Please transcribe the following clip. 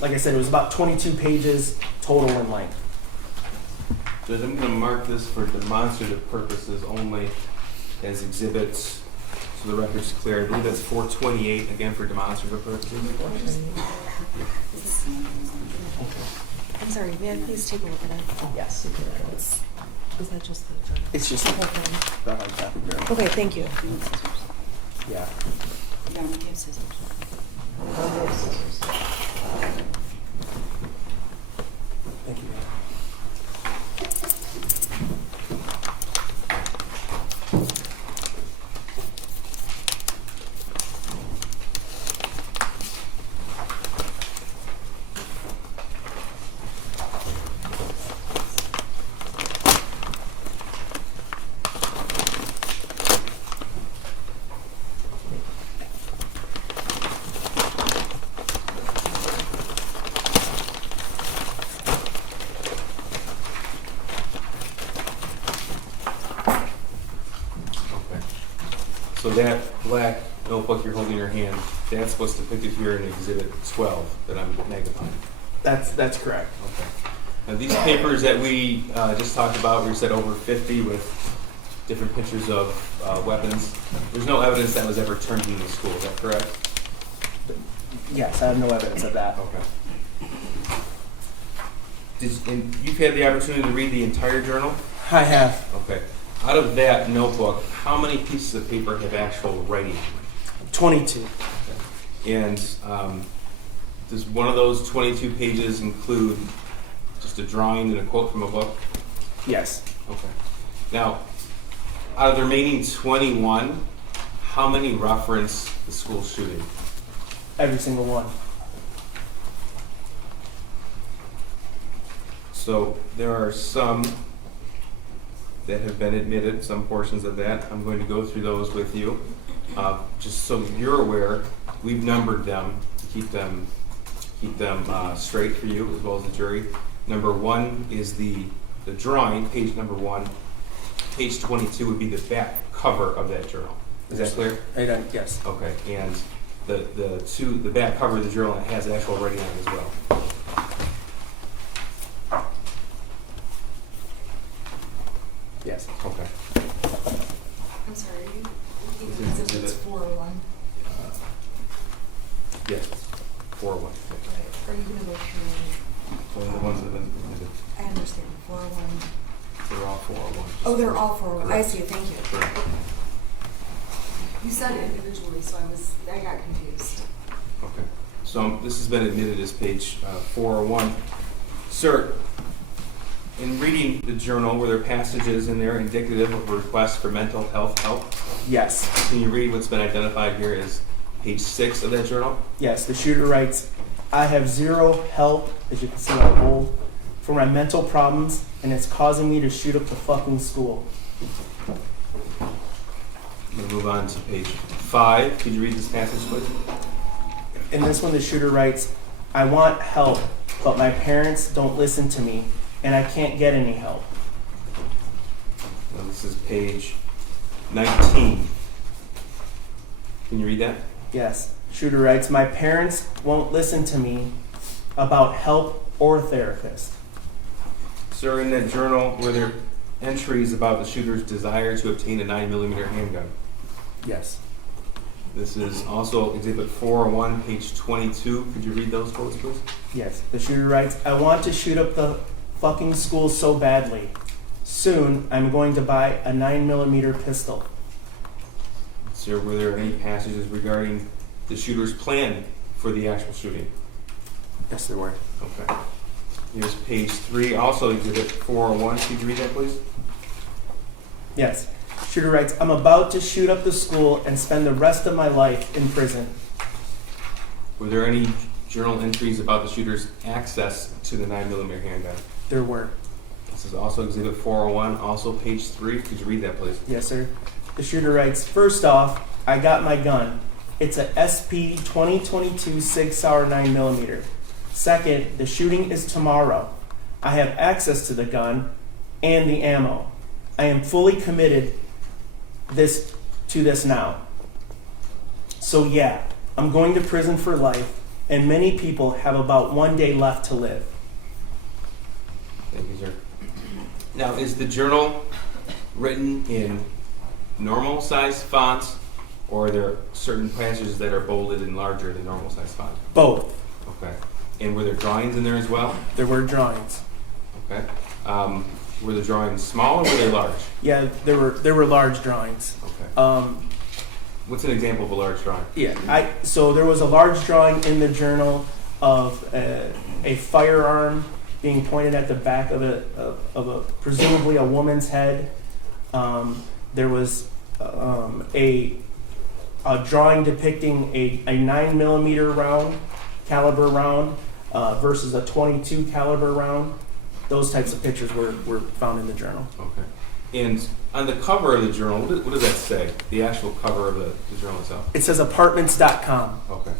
like I said, it was about 22 pages total in length. Judge, I'm going to mark this for demonstrative purposes only as exhibits, so the record's clear. I believe that's 428, again, for demonstrative purposes. I'm sorry, may I please take a look at it? Yes. Is that just the... It's just the whole thing? the hard copy journal. Okay, thank you. Yeah. Yeah, we have scissors. Thank you. So that black notebook you're holding in your hand, that's what's depicted here in Exhibit 12 that I'm magnifying. That's correct. Okay. Now these papers that we just talked about, we said over 50 with different pictures of weapons. There's no evidence that was ever turned into the school, is that correct? Yes, I have no evidence of that. Okay. And you've had the opportunity to read the entire journal? I have Okay. Out of that notebook, how many pieces of paper have actual writing on it? 22. And does one of those 22 pages include just a drawing and a quote from a book? Yes. Okay. Now, out of the remaining 21, how many reference the school shooting? Every single one. So there are some that have been admitted, some portions of that. I'm going to go through those with you. Just so you're aware, we've numbered them to keep them straight for you as well as the jury. Number 1 is the drawing, page number 1. Page 22 would be the back cover of that journal. Is that clear? Yes. Okay, and the back cover of the journal has actual writing on it as well. Yes. Okay. I'm sorry, Is it- it's 401. Yes, 401. Are you going to go through... Only the ones that have been admitted. I understand, 401. They're all 401. Oh, they're all 401. I see, thank you. Correct. You said it individually, so I got confused. Okay. So this has been admitted as page 401. Sir, in reading the journal, were there passages in there indicative of a request for mental health help? Yes. Can you read what's been identified here as page 6 of that journal? Yes. The shooter writes, "I have zero help, as you can see on bold, for my mental problems, and it's causing me to shoot up the fucking school." I'm going to move on to page 5. Could you read this passage, please? In this one, the shooter writes, "I want help, but my parents don't listen to me, and I can't get any help." Now, this is page 19. Can you read that? Yes. Shooter writes, "My parents won't listen to me about help or therapist." Sir, in that journal, were there entries about the shooter's desire to obtain a 9mm handgun? Yes. This is also Exhibit 401, page 22. Could you read those quotes, please? Yes. The shooter writes, "I want to shoot up the fucking school so badly. Soon, I'm going to buy a 9mm pistol." Sir, were there any passages regarding the shooter's plan for the actual shooting? Yes, there were. Okay. Here's page 3, also Exhibit 401. Could you read that, please? Yes. Shooter writes, "I'm about to shoot up the school and spend the rest of my life in prison." Were there any journal entries about the shooter's access to the 9mm handgun? There were. This is also Exhibit 401, also page 3. Could you read that, please? Yes, sir. The shooter writes, "First off, I got my gun. It's a SP 2022 Sig Sauer 9mm. Second, the shooting is tomorrow. I have access to the gun and the ammo. I am fully committed to this now. So yeah, I'm going to prison for life, and many people have about 1 day left to live. Thank you, sir. Now, is the journal written in normal size fonts, or are there certain passages that are bolded and larger than normal size font? Both. Okay. And were there drawings in there as well? There were drawings. Okay. Were the drawings small or were they large? Yeah, there were large drawings. Okay. What's an example of a large drawing? Yeah, so there was a large drawing in the journal of a firearm being pointed at the back of a presumably a woman's head. There was a drawing depicting a 9mm caliber round versus a .22 caliber round. Those types of pictures were found in the journal. Okay. And on the cover of the journal, what does that say? The actual cover of the journal itself? It says apartments.com. Okay.